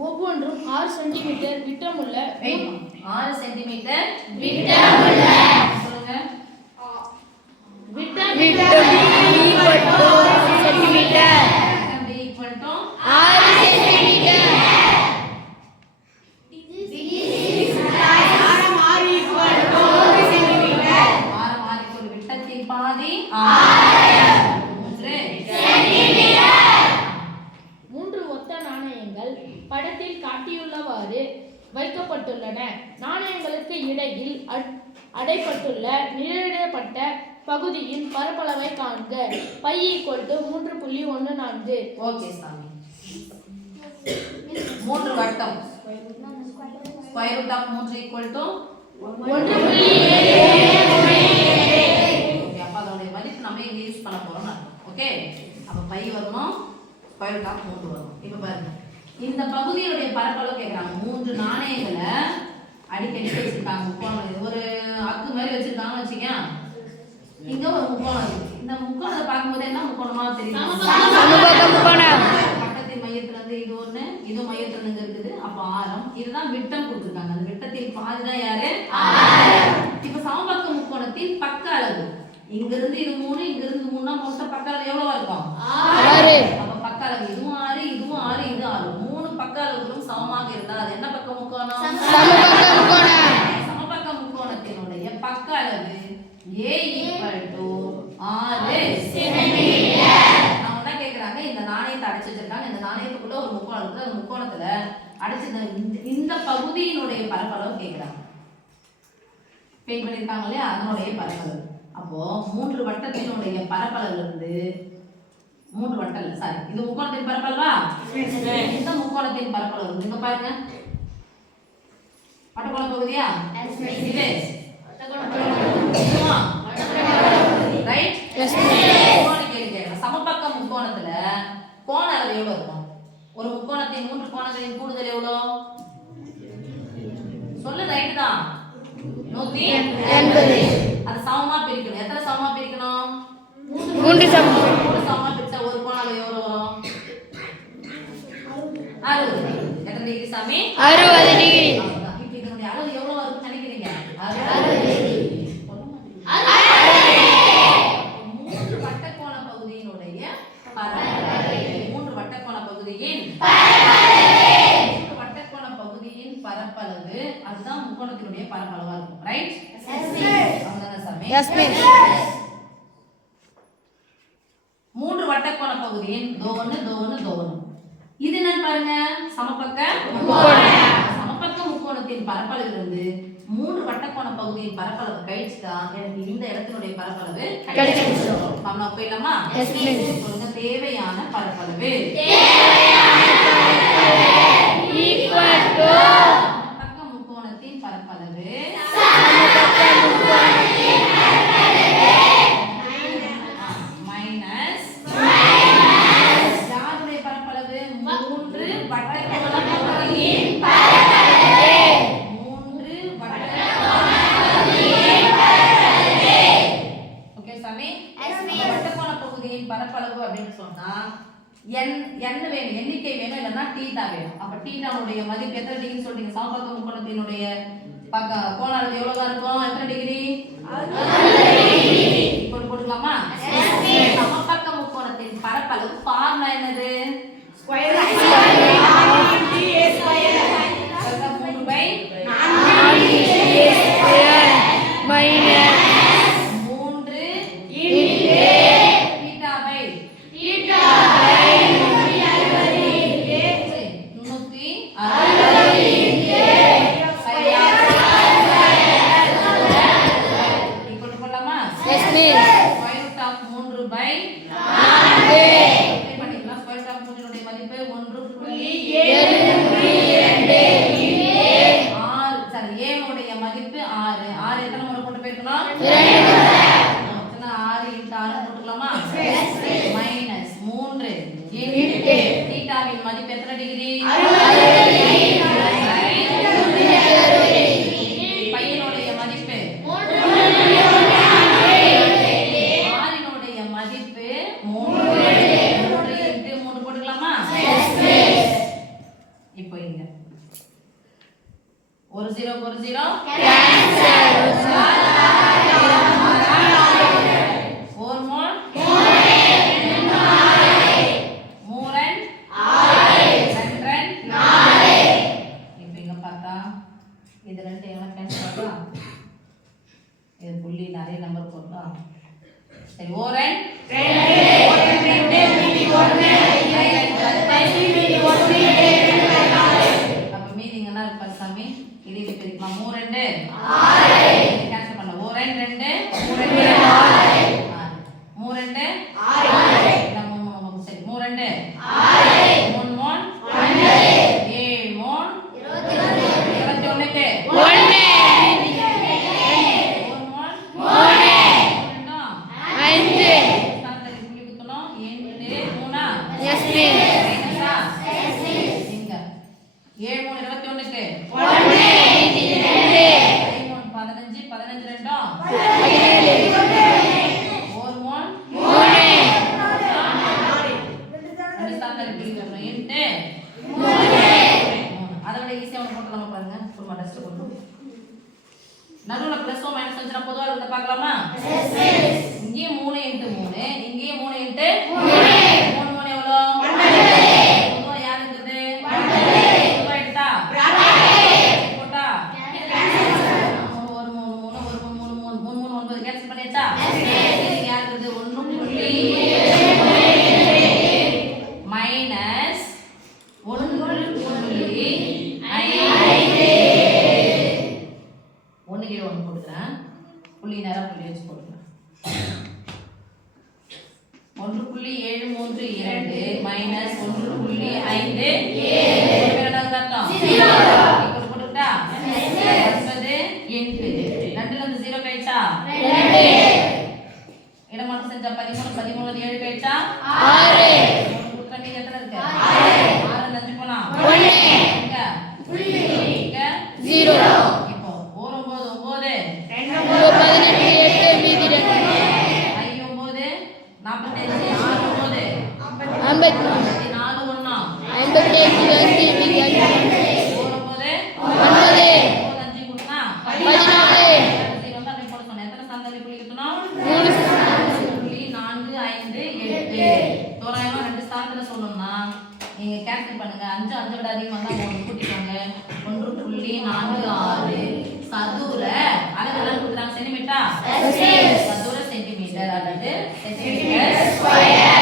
ஒவ்வொன்றும் 6 centimetre விட்டமுள்ள 6 centimetre விட்டமுள்ள சொல்லுங்க. விட்டம் சென்டிமீட்டர் 6 சென்டிமீட்டர். ஆரம் 6 சென்டிமீட்டர். ஆரம் 6 விட்டத்தின் பாதி 3 மூன்று ஒத்த நாணயங்கள் படத்தில் காட்டியுள்ளவாறு வைக்கப்பட்டுள்ளன. நாணயங்களுக்கு இடையில் அடைப்பட்டுள்ள நிழலிடப்பட்ட பகுதியின் பரப்பளவை காண்க. பை = 3.14. ஓகே சாமி. 3 வட்டம் ஸ்கொயர் ரூட் ஆஃப் 3 = 1.7. அப்ப அதோட மதிப்பு நம்ம இங்க யூஸ் பண்ண போறோம். ஓகே, அப்ப பை வரணும், ஸ்கொயர் ரூட் ஆஃப் 3 வரும். இப்ப பாருங்க, இந்த பகுதியோட பரப்பளவு கேக்குறாங்க. 3 நாணயங்களை அடிக்கடி வச்சிருக்காங்க. முக்கோணம் ஒரு அக்கு மாதிரி வச்சிருக்காங்கன்னு வச்சுக்க. இங்க ஒரு முக்கோணம் இருக்கு. இந்த முக்கோணத்தை பார்க்கும்போது என்ன முக்கோணமா தெரியும்? சமபக்க முக்கோணம். பக்கத்தின் மையத்துல இருந்து இது ஒண்ணு, இது மையத்துல இருந்து இருக்குது. அப்ப ஆரம், இதுதான் விட்டம் கொடுத்திருக்காங்க. அந்த விட்டத்தின் பாதி தான் யாரு? ஆரம். இப்ப சமபக்க முக்கோணத்தின் பக்க அளவு இங்க இருந்து இது 3, இங்க இருந்து 3னா மொத்த பக்க அளவு எவ்வளவு இருக்கும்? 6. அப்ப பக்க அளவு இதுவும் 6, இதுவும் 6, இது 6. 3 பக்க அளவுகளும் சமமாக இருந்தால் அது என்ன பக்க முக்கோணம்? சமபக்க முக்கோணம். சமபக்க முக்கோணத்தினுடைய பக்க அளவு A = 6 சென்டிமீட்டர். அவங்க என்ன கேக்குறாங்க, இந்த நாணயத்தை அடைச்சு வச்சிருக்காங்க. இந்த நாணயத்துக்குள்ள ஒரு முக்கோணம் இருக்கு. அந்த முக்கோணத்துல அடைச்சு இந்த பகுதியினுடைய பரப்பளவு கேக்குறாங்க. பெயிண்ட் பண்ணிருக்காங்க இல்லையா, அதனுடைய பரப்பளவு. அப்போ 3 வட்டத்தினுடைய பரப்பளவுல இருந்து 3 வட்டம் இல்ல, சாரி, இது முக்கோணத்தின் பரப்பளவா? இந்த முக்கோணத்தின் பரப்பளவு இங்க பாருங்க, வட்டக்கோண பகுதியா? இது ரைட். சமபக்க முக்கோணத்துல கோண அளவு எவ்வளவு இருக்கும்? ஒரு முக்கோணத்தின் 3 கோணங்களின் கூடுதல் எவ்வளவு? சொல்லு. ரைட் தான், 180. அது சமமா பிரிக்கணும். எத்தனை சமமா பிரிக்கணும்? 3 சமம். 3 சமமா பிரிச்சா ஒரு கோண அளவு எவ்வளவு வரும்? 60. எத்தனை டிகிரி சாமி? 60 டிகிரி. இப்போ இதனுடைய அளவு எவ்வளவு வரும்னு நினைக்கிறீங்க? 60 டிகிரி. 3 வட்டக்கோண பகுதியினுடைய பரப்பளவு. 3 வட்டக்கோண பகுதியின் பரப்பளவு அதுதான் முக்கோணத்தினுடைய பரப்பளவா இருக்கும். ரைட்? அவ்வளவுதானே சாமி? Yes miss. 3 வட்டக்கோண பகுதியின் தோ 1 இது என்ன பாருங்க, சமபக்க முக்கோணம். சமபக்க முக்கோணத்தின் பரப்பளவிலிருந்து 3 வட்டக்கோண பகுதியின் பரப்பளவு கழிச்சுட்டா எனக்கு இந்த இடத்தினுடைய பரப்பளவு கிடைச்சிடும். நம்ம போயிடலாமா? Yes miss. சொல்லுங்க, தேவையான பரப்பளவு சமபக்க முக்கோணத்தின் பரப்பளவு மைனஸ் யாருடைய பரப்பளவு? 3 வட்டக்கோண பகுதியின் பரப்பளவு. 3 வட்டக்கோண பகுதியின் பரப்பளவு. ஓகே சாமி? வட்டக்கோண பகுதியின் பரப்பளவு அப்படின்னு சொன்னா n வேணும், எண்ணிக்கை வேணும், இல்லைன்னா தீட்டா வேணும். அப்ப தீட்டாவுடைய மதிப்பு எத்தனை டிகிரி சொல்றீங்க? சமபக்க முக்கோணத்தினுடைய கோண அளவு எவ்வளவு இருக்கும்? எத்தனை டிகிரி? 60 டிகிரி. போட்டுக்கலாமா? சமபக்க முக்கோணத்தின் பரப்பளவு ஃபார்முலா என்னது? Square root 3/4 minus 3 theta by 6 எத்தனை முறை போட்டு போயிருக்கணும்? 6 × 6 போட்டுக்கலாமா? மைனஸ் 3 தீட்டாவின் மதிப்பு எத்தனை டிகிரி? 60 பையனுடைய மதிப்பு 6னுடைய மதிப்பு 3 × 3 போட்டுக்கலாமா? இப்போ ஒரு 0 ஒரு 0 4 more 3 இப்போ இங்க பார்த்தா இது ரெண்டு எவ்வளவு கேன்சல் ஆகும் இது புள்ளி நிறைய நம்பர் போட்டா சரி ஓரன் 2 அப்ப மீனிங் என்ன இருக்கு சாமி இது பிரிக்கலாம் 3 2 6 கேன்சல் பண்ண ஓரன் 2 3 2 6 3 2 6 சரி 3 2 6 3 1 7 நடுவுல பிளஸ் மைனஸ் வந்துனா பொதுவா இருக்க பார்க்கலாமா இங்கே 3 × 3 இங்கே 3 × 3 3 எவ்வளவு 12 பொதுவா யார் இருக்குது 12 பொதுவா எடுத்தா போட்டா ஒரு 3 கேன்சல் பண்ணியாச்சா இது யார் இருக்குது 1.7 மைனஸ் 1.5 ஒன்று போட்டுக்கிறேன் புள்ளி நேரம் புள்ளி வச்சு போட்டுக்கிறேன் 1.732 மைனஸ் 1.5 அர்த்தம் இப்போ போட்டுக்கிட்டா 9 8 ரெண்டுல இருந்து 0 போயிடுச்சா இடமாற்றம் செஞ்சா 13 7 போயிடுச்சா 6 மீதி எத்தனை இருக்கு 6 5 போலாம் 0 நீங்க கேல்குலேட் பண்ணுங்க 5 5 விட அதிகமா இருந்தா 3 கூட்டிக்கோங்க 1.46 சதுர அளவெல்லாம் கொடுக்குறாங்க சென்டிமீட்டர் சதுர சென்டிமீட்டர் அல்லது சென்டிமீட்டர் ஸ்கொயர்